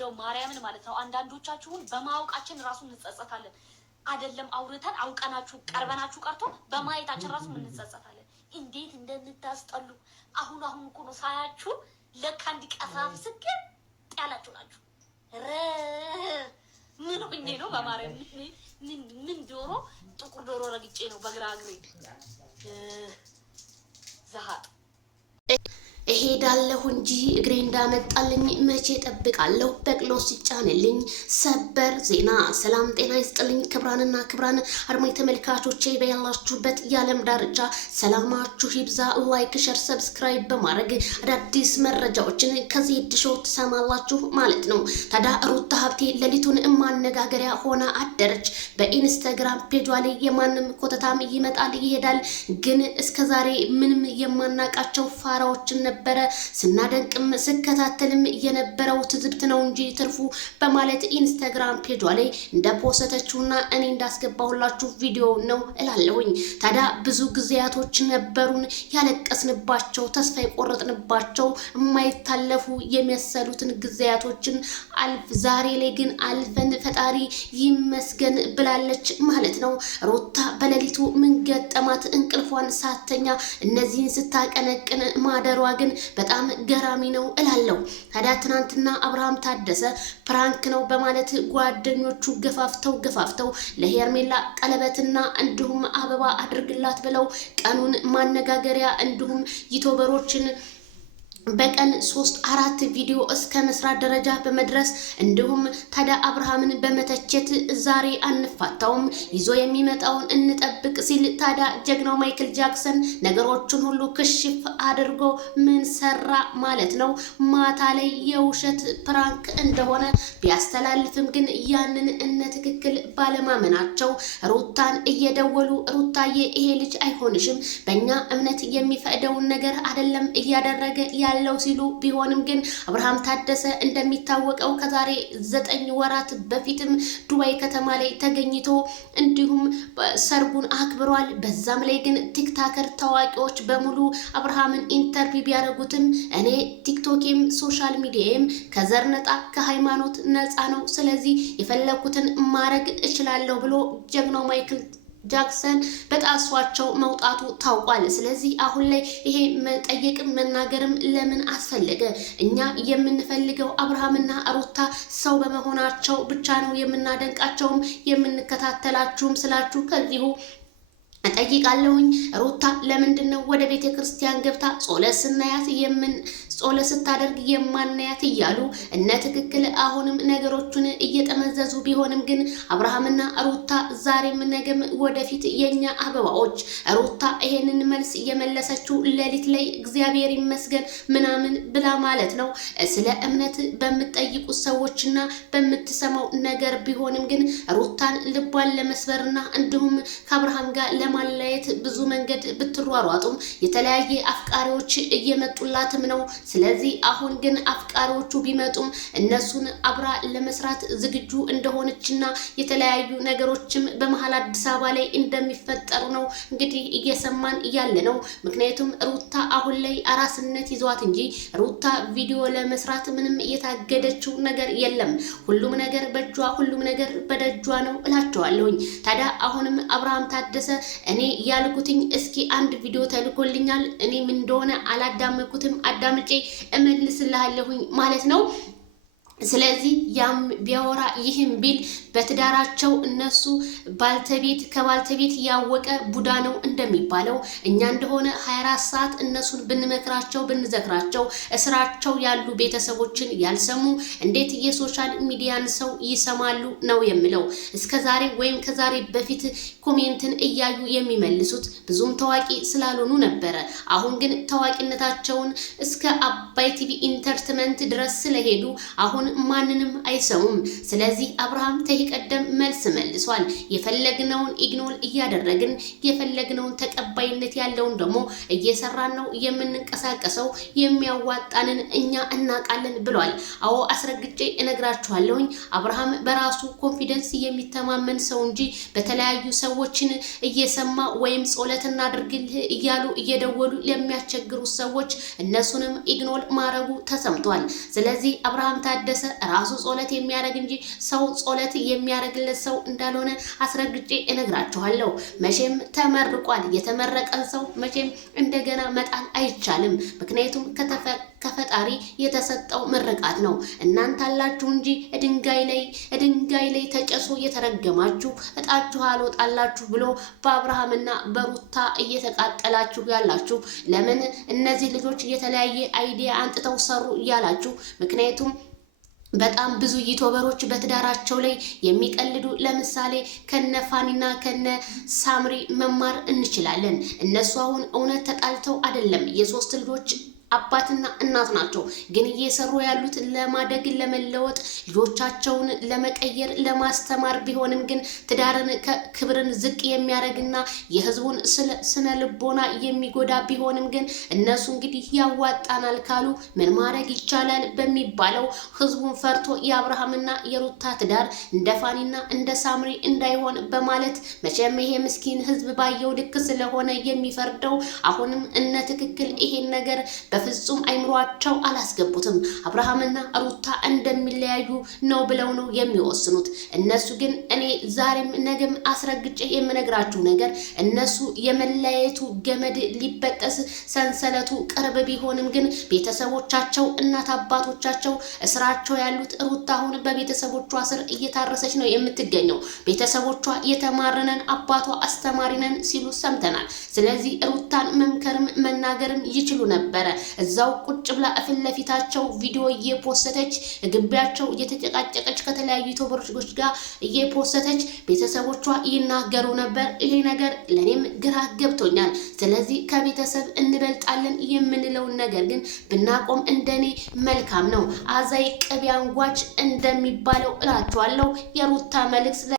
እንደው ማርያምን ማለት ነው አንዳንዶቻችሁን በማወቃችን ራሱ እንጸጸታለን። አይደለም አውርተን አውቀናችሁ ቀርበናችሁ ቀርቶ በማየታችን ራሱ እንጸጸታለን። እንዴት እንደምታስጠሉ አሁን እኮ ነው ሳያችሁ ለካ እንዲቀፋፍ ስክር ያላችሁ ናችሁ። ምን ሆኜ ነው በማርያም ምን ዶሮ ጥቁር ዶሮ ረግጬ ነው በግራ እግሬ ዘሃጥ እሄዳለሁ እንጂ እግሬ እንዳመጣልኝ መቼ ጠብቃለሁ በቅሎ ሲጫንልኝ። ሰበር ዜና። ሰላም ጤና ይስጥልኝ ክብራንና ክብራን አድማጭ ተመልካቾቼ በያላችሁበት የዓለም ዳርቻ ሰላማችሁ ይብዛ። ላይክ፣ ሸር፣ ሰብስክራይብ በማድረግ አዳዲስ መረጃዎችን ከዚህ ሾው ትሰማላችሁ ማለት ነው። ታዲያ ሩታ ሀብቴ ሌሊቱን ማነጋገሪያ ሆና አደረች። በኢንስታግራም ፔጇ ላይ የማንም ኮተታም ይመጣል ይሄዳል፣ ግን እስከዛሬ ምንም የማናቃቸው ፋራዎችን ነበረ ስናደንቅም ስከታተልም የነበረው ትዝብት ነው እንጂ ትርፉ በማለት ኢንስታግራም ፔጇ ላይ እንደፖስተችውና እኔ እንዳስገባሁላችሁ ቪዲዮ ነው እላለሁኝ። ታዲያ ብዙ ጊዜያቶች ነበሩን ያለቀስንባቸው፣ ተስፋ የቆረጥንባቸው የማይታለፉ የሚያሰሉትን ጊዜያቶችን ዛሬ ላይ ግን አልፈን ፈጣሪ ይመስገን ብላለች ማለት ነው። ሩታ በሌሊቱ ምን ገጠማት? እንቅልፏን ሳተኛ እነዚህን ስታቀነቅን ማደሯ ግን በጣም ገራሚ ነው እላለሁ። ታዲያ ትናንትና አብርሃም ታደሰ ፕራንክ ነው በማለት ጓደኞቹ ገፋፍተው ለሄርሜላ ቀለበትና እንዲሁም አበባ አድርግላት ብለው ቀኑን ማነጋገሪያ እንዲሁም ዩቲዩበሮችን በቀን 3-4 ቪዲዮ እስከ መስራት ደረጃ በመድረስ እንዲሁም ታዲያ አብርሃምን በመተቸት ዛሬ አንፋታውም ይዞ የሚመጣውን እንጠብቅ ሲል ታዲያ ጀግናው ማይክል ጃክሰን ነገሮችን ሁሉ ክሽፍ አድርጎ ምን ሰራ ማለት ነው። ማታ ላይ የውሸት ፕራንክ እንደሆነ ቢያስተላልፍም ግን ያንን እነ ትክክል ባለማመናቸው ሩታን እየደወሉ ሩታዬ ይሄ ልጅ አይሆንሽም፣ በእኛ እምነት የሚፈቅደውን ነገር አይደለም እያደረገ ያለው ሲሉ ቢሆንም ግን አብርሃም ታደሰ እንደሚታወቀው ከዛሬ 9 ወራት በፊትም ዱባይ ከተማ ላይ ተገኝቶ እንዲሁም ሰርጉን አክብሯል። በዛም ላይ ግን ቲክታከር ታዋቂዎች በሙሉ አብርሃምን ኢንተርቪው ቢያደርጉትም እኔ ቲክቶክም ሶሻል ሚዲያም ከዘር ነጣ ከሃይማኖት ነፃ ነው፣ ስለዚህ የፈለኩትን ማድረግ እችላለሁ ብሎ ጀግናው ማይክል ጃክሰን በጣሷቸው መውጣቱ ታውቋል። ስለዚህ አሁን ላይ ይሄ መጠየቅም መናገርም ለምን አስፈለገ? እኛ የምንፈልገው አብርሃምና ሩታ ሰው በመሆናቸው ብቻ ነው የምናደንቃቸውም የምንከታተላችሁም ስላችሁ ከዚሁ እጠይቃለሁኝ። ሩታ ለምንድነው ወደ ቤተ ክርስቲያን ገብታ ጾለት ስናያት ጾለት ስታደርግ የማናያት እያሉ እነ ትክክል አሁንም ነገሮቹን እየጠመዘዙ ቢሆንም ግን አብርሃምና ሩታ ዛሬም ነገም ወደፊት የኛ አበባዎች። ሩታ ይሄንን መልስ የመለሰችው ሌሊት ላይ እግዚአብሔር ይመስገን ምናምን ብላ ማለት ነው። ስለ እምነት በምትጠይቁት ሰዎችና በምትሰማው ነገር ቢሆንም ግን ሩታን ልቧን ለመስበርና እንዲሁም ከአብርሃም ጋር ለማለየት ብዙ መንገድ ብትሯሯጡም የተለያየ አፍቃሪዎች እየመጡላትም ነው። ስለዚህ አሁን ግን አፍቃሪዎቹ ቢመጡም እነሱን አብራ ለመስራት ዝግጁ እንደሆነችና የተለያዩ ነገሮችም በመሃል አዲስ አበባ ላይ እንደሚፈጠሩ ነው እንግዲህ እየሰማን ያለ ነው። ምክንያቱም ሩታ አሁን ላይ አራስነት ይዟት እንጂ ሩታ ቪዲዮ ለመስራት ምንም የታገደችው ነገር የለም። ሁሉም ነገር በእጇ፣ ሁሉም ነገር በደጇ ነው እላቸዋለሁኝ። ታዲያ አሁንም አብርሃም ታደሰ እኔ ያልኩትኝ እስኪ አንድ ቪዲዮ ተልኮልኛል፣ እኔ ምን እንደሆነ አላዳመኩትም፣ አዳምጬ እመልስልሃለሁኝ ማለት ነው። ስለዚህ ያም ቢያወራ ይህም ቢል በትዳራቸው እነሱ ባልተቤት ከባልተቤት ያወቀ ቡዳ ነው እንደሚባለው እኛ እንደሆነ 24 ሰዓት እነሱን ብንመክራቸው ብንዘክራቸው እስራቸው ያሉ ቤተሰቦችን ያልሰሙ እንዴት የሶሻል ሚዲያን ሰው ይሰማሉ ነው የሚለው። እስከዛሬ ወይም ከዛሬ በፊት ኮሜንትን እያዩ የሚመልሱት ብዙም ታዋቂ ስላልሆኑ ነበረ። አሁን ግን ታዋቂነታቸውን እስከ አባይ ቲቪ ኢንተርቴንመንት ድረስ ስለሄዱ አሁን ማንንም አይሰሙም። ስለዚህ አብርሃም ተይቀደም መልስ መልሷል። የፈለግነውን ኢግኖር እያደረግን የፈለግነውን ተቀባይነት ያለውን ደግሞ እየሰራን ነው የምንንቀሳቀሰው፣ የሚያዋጣንን እኛ እናቃለን ብሏል። አዎ አስረግጬ እነግራችኋለሁኝ አብርሃም በራሱ ኮንፊደንስ የሚተማመን ሰው እንጂ በተለያዩ ሰዎችን እየሰማ ወይም ጾለት እናድርግልህ እያሉ እየደወሉ ለሚያስቸግሩ ሰዎች እነሱንም ኢግኖር ማረጉ ተሰምቷል። ስለዚህ አብርሃም ታደሰ ራሱ ጸሎት የሚያደርግ እንጂ ሰው ጸሎት የሚያደርግለት ሰው እንዳልሆነ አስረግጬ እነግራችኋለሁ። መቼም ተመርቋል። የተመረቀን ሰው መቼም እንደገና መጣል አይቻልም። ምክንያቱም ከፈጣሪ የተሰጠው ምርቃት ነው። እናንተ አላችሁ እንጂ ድንጋይ ላይ ተጨሶ የተረገማችሁ እጣችሁ አልወጣላችሁ ብሎ በአብርሃምና በሩታ እየተቃጠላችሁ ያላችሁ ለምን እነዚህ ልጆች የተለያየ አይዲያ አንጥተው ሰሩ እያላችሁ ምክንያቱም በጣም ብዙ ዩቲዩበሮች በትዳራቸው ላይ የሚቀልዱ ለምሳሌ ከነ ፋኒና ከነ ሳምሪ መማር እንችላለን። እነሱ አሁን እውነት ተጣልተው አይደለም፣ የሶስት ልጆች አባትና እናት ናቸው። ግን እየሰሩ ያሉት ለማደግ ለመለወጥ ልጆቻቸውን ለመቀየር ለማስተማር ቢሆንም ግን ትዳርን ክብርን ዝቅ የሚያደርግና የህዝቡን ስነ ልቦና የሚጎዳ ቢሆንም ግን እነሱ እንግዲህ ያዋጣናል ካሉ ምን ማድረግ ይቻላል በሚባለው ህዝቡን ፈርቶ የአብርሃምና የሩታ ትዳር እንደ ፋኒና እንደ ሳምሪ እንዳይሆን በማለት መቼም ይሄ ምስኪን ህዝብ ባየው ልክ ስለሆነ የሚፈርደው አሁንም እነ ትክክል ይሄን ነገር በፍጹም አይምሯቸው አላስገቡትም። አብርሃምና ሩታ እንደሚለያዩ ነው ብለው ነው የሚወስኑት። እነሱ ግን እኔ ዛሬም ነገም አስረግጬ የምነግራችሁ ነገር እነሱ የመለያየቱ ገመድ ሊበጠስ ሰንሰለቱ ቅርብ ቢሆንም ግን ቤተሰቦቻቸው እናት አባቶቻቸው እስራቸው ያሉት ሩታ አሁን በቤተሰቦቿ ስር እየታረሰች ነው የምትገኘው። ቤተሰቦቿ የተማርነን አባቷ አስተማሪነን ሲሉ ሰምተናል። ስለዚህ ሩታን መምከርም መናገርም ይችሉ ነበረ። እዛው ቁጭ ብላ ፊት ለፊታቸው ቪዲዮ እየፖስተች ግቢያቸው እየተጨቃጨቀች ከተለያዩ ዩቲዩበሮች ጋር እየፖስተች ቤተሰቦቿ ይናገሩ ነበር። ይሄ ነገር ለኔም ግራ ገብቶኛል። ስለዚህ ከቤተሰብ እንበልጣለን የምንለውን ነገር ግን ብናቆም እንደኔ መልካም ነው። አዛይ ቅቤ አንጓች እንደሚባለው እላችኋለሁ። የሩታ መልእክት